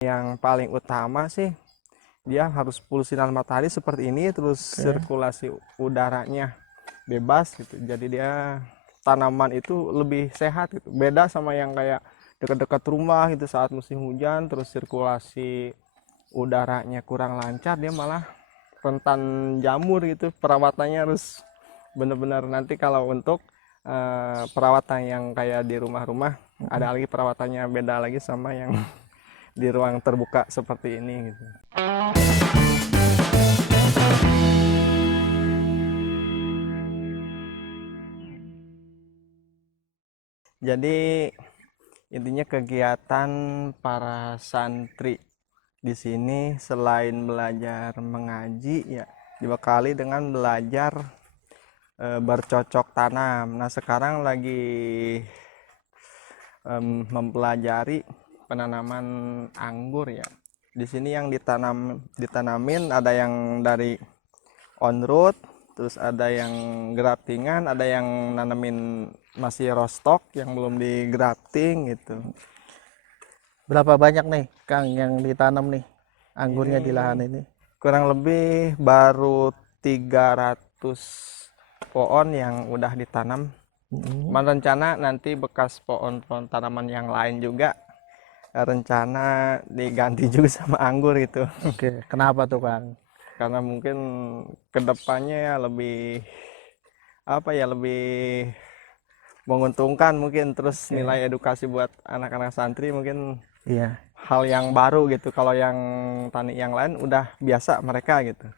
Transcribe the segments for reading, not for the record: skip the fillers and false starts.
Yang paling utama sih dia harus full sinar matahari seperti ini, terus sirkulasi udaranya bebas gitu. Jadi dia tanaman itu lebih sehat gitu. Beda sama yang kayak dekat-dekat rumah gitu saat musim hujan, terus sirkulasi udaranya kurang lancar, dia malah rentan jamur gitu. Perawatannya harus benar-benar, nanti kalau untuk perawatan yang kayak di rumah-rumah ada lagi perawatannya, beda lagi sama yang di ruang terbuka seperti ini gitu. Jadi intinya kegiatan para santri di sini selain belajar mengaji ya dibekali dengan belajar bercocok tanam. Nah, sekarang lagi mempelajari penanaman anggur ya. Di sini yang ditanamin ada yang dari on road, terus ada yang graftingan, ada yang nanamin masih rostok yang belum di grafting gitu. Berapa banyak nih Kang yang ditanam nih anggurnya di lahan Ini ini? kurang lebih baru 300 pohon yang udah ditanam. Cuman rencana nanti bekas pohon-pohon tanaman yang lain juga rencana diganti juga sama anggur gitu. Oke, kenapa tuh Kang? Karena mungkin kedepannya ya lebih apa ya, lebih menguntungkan mungkin, terus Oke, nilai edukasi buat anak-anak santri mungkin iya. hal yang baru gitu. Kalau yang tani yang lain udah biasa mereka gitu.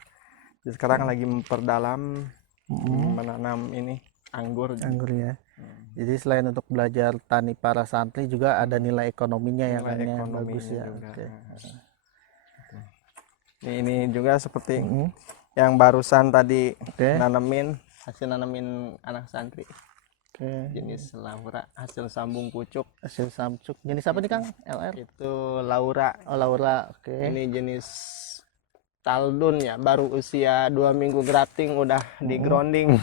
Jadi sekarang lagi memperdalam menanam ini anggur. Anggur ya. Jadi selain untuk belajar tani para santri juga ada nilai ekonominya ya Nilai Kang ya, bagus ekonominya ya. juga. Oke. Ini juga seperti Mm-mm. yang barusan tadi Oke. hasil nanamin anak santri Oke. jenis Laura, hasil sambung pucuk. Hasil samcuk. Jenis apa nih Kang? LR? Itu Laura. Oh, Laura. Oke. Ini jenis Taldun ya, baru usia 2 minggu grafting udah di grounding.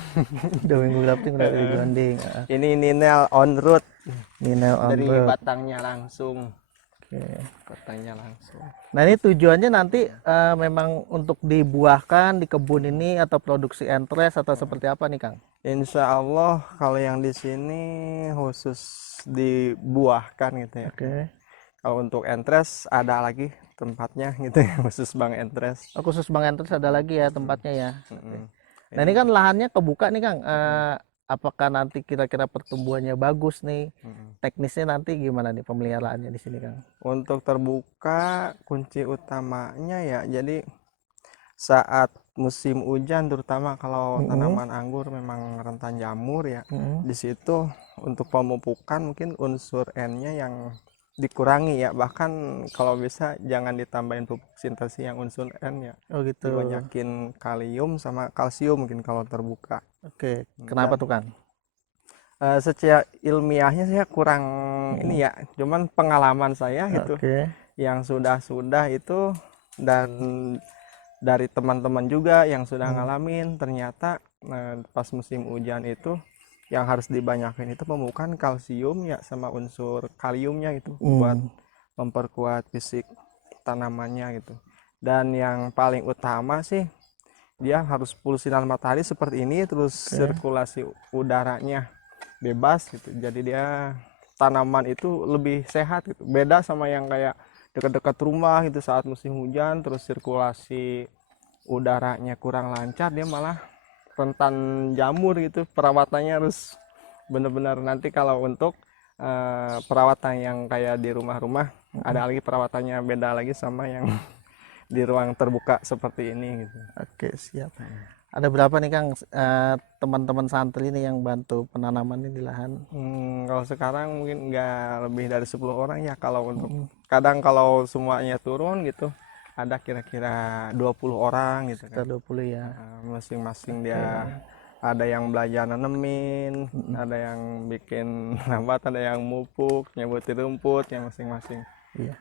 2 minggu grafting udah dari grounding. Ini Ninel on root, Ninel on dari road. batangnya langsung. Oke. Batangnya langsung. Nah ini tujuannya nanti memang untuk dibuahkan di kebun ini atau produksi entres atau seperti apa nih Kang? Insya Allah kalau yang di sini khusus dibuahkan gitu ya. Oke. Kalau untuk entres ada lagi tempatnya gitu ya, khusus Bang Entres. Oh, khusus Bang Entres ada lagi ya tempatnya ya. Oke. Mm-mm. Nah ini kan lahannya kebuka nih Kang. Apakah nanti kira-kira pertumbuhannya bagus nih? Teknisnya nanti gimana nih pemeliharaannya di sini Kang? Untuk terbuka kunci utamanya ya, jadi saat musim hujan terutama kalau tanaman anggur memang rentan jamur ya. Di situ untuk pemupukan mungkin unsur N-nya yang dikurangi ya, bahkan kalau bisa jangan ditambahin pupuk sintetis yang unsur N ya, Oh gitu. dibanyakin kalium sama kalsium mungkin kalau terbuka. Oke. Kenapa Dan tuh Kang? secara ilmiahnya saya kurang ini ya, cuman pengalaman saya gitu Oke. yang sudah itu, dan dari teman-teman juga yang sudah ngalamin, ternyata pas musim hujan itu yang harus dibanyakin itu pemupukan kalsium ya sama unsur kaliumnya gitu buat memperkuat fisik tanamannya gitu. Dan yang paling utama sih dia harus full sinar matahari seperti ini, terus sirkulasi udaranya bebas gitu. Jadi dia tanaman itu lebih sehat gitu. Beda sama yang kayak dekat-dekat rumah gitu saat musim hujan, terus sirkulasi udaranya kurang lancar, dia malah rentan jamur gitu. Perawatannya harus benar-benar, nanti kalau untuk perawatan yang kayak di rumah-rumah ada lagi perawatannya, beda lagi sama yang di ruang terbuka seperti ini gitu. Oke siap. Ada berapa nih Kang teman-teman santri ini yang bantu penanaman ini di lahan? Kalau sekarang mungkin nggak lebih dari 10 orang ya, kalau untuk kadang kalau semuanya turun gitu ada kira-kira 20 orang gitu Sekitar kan. 20 ya. Masing-masing dia ada yang belajar nanemin, ada yang bikin lambat, ada yang mupuk, nyebutin rumput yang masing-masing. Iya.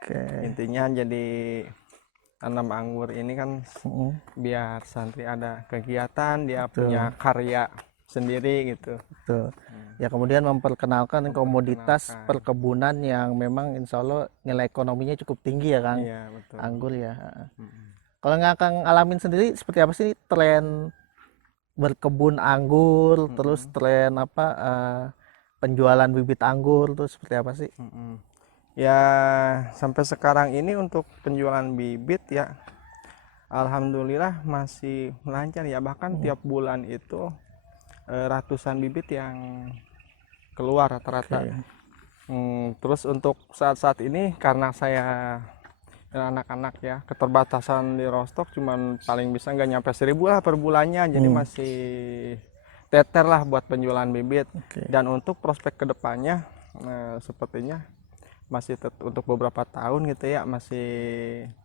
Oke. Intinya jadi tanam anggur ini kan Mm, biar santri ada kegiatan, dia betul. punya karya sendiri gitu. Betul. Ya, kemudian memperkenalkan komoditas Memperkenalkan. perkebunan yang memang insya Allah nilai ekonominya cukup tinggi ya Kang. Iya, betul. Anggur ya. Mm-mm. Kalau nggak Kang alamin sendiri seperti apa sih tren berkebun anggur, terus Mm-mm. tren apa penjualan bibit anggur tuh seperti apa sih? Mm-mm. Ya, sampai sekarang ini untuk penjualan bibit ya, alhamdulillah masih lancar ya. Bahkan tiap bulan itu ratusan bibit yang keluar rata-rata. Oke. Terus untuk saat-saat ini karena saya dan anak-anak ya keterbatasan di Rostock cuman paling bisa nggak nyampe 1.000 lah per bulannya, jadi Hmm. masih teter lah buat penjualan bibit. Oke. Dan untuk prospek kedepannya sepertinya masih untuk beberapa tahun gitu ya masih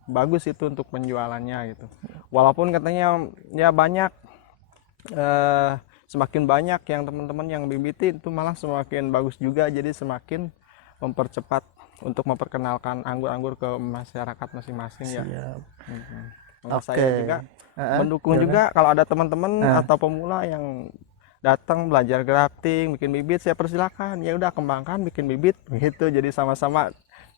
bagus itu untuk penjualannya gitu, walaupun katanya ya banyak semakin banyak yang teman-teman yang bibitin itu malah semakin bagus juga, jadi semakin mempercepat untuk memperkenalkan anggur-anggur ke masyarakat masing-masing ya. Siap. Maka Oke. saya juga mendukung Gimana? juga kalau ada teman-teman Nah, atau pemula yang datang belajar grafting, bikin bibit, saya persilakan. Ya udah kembangkan bikin bibit gitu. Jadi sama-sama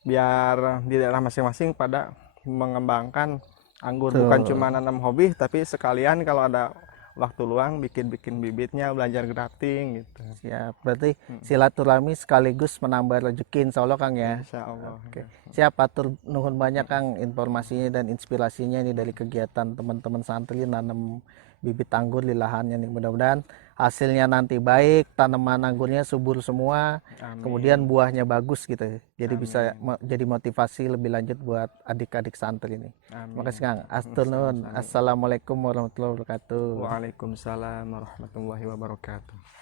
biar di daerah masing-masing pada mengembangkan anggur, bukan tuh. cuma nanam hobi tapi sekalian kalau ada waktu luang bikin-bikin bibitnya, belajar grafting gitu. Siap. Berarti silaturahmi sekaligus menambah rezeki insya Allah Kang ya. Insya Allah. Oke. Siap, atur nuhun banyak Kang informasinya dan inspirasinya nih dari kegiatan teman-teman santri nanam bibit anggur di lahannya nih. Mudah-mudahan hasilnya nanti baik, tanaman anggurnya subur semua, kemudian Amin. buahnya bagus gitu. Jadi bisa Amin. jadi motivasi lebih lanjut buat adik-adik santri ini. Terima kasih Amin. Kang. Atur nuhun. Sama-sama. Assalamualaikum warahmatullahi wabarakatuh. Waalaikumsalam warahmatullahi wabarakatuh.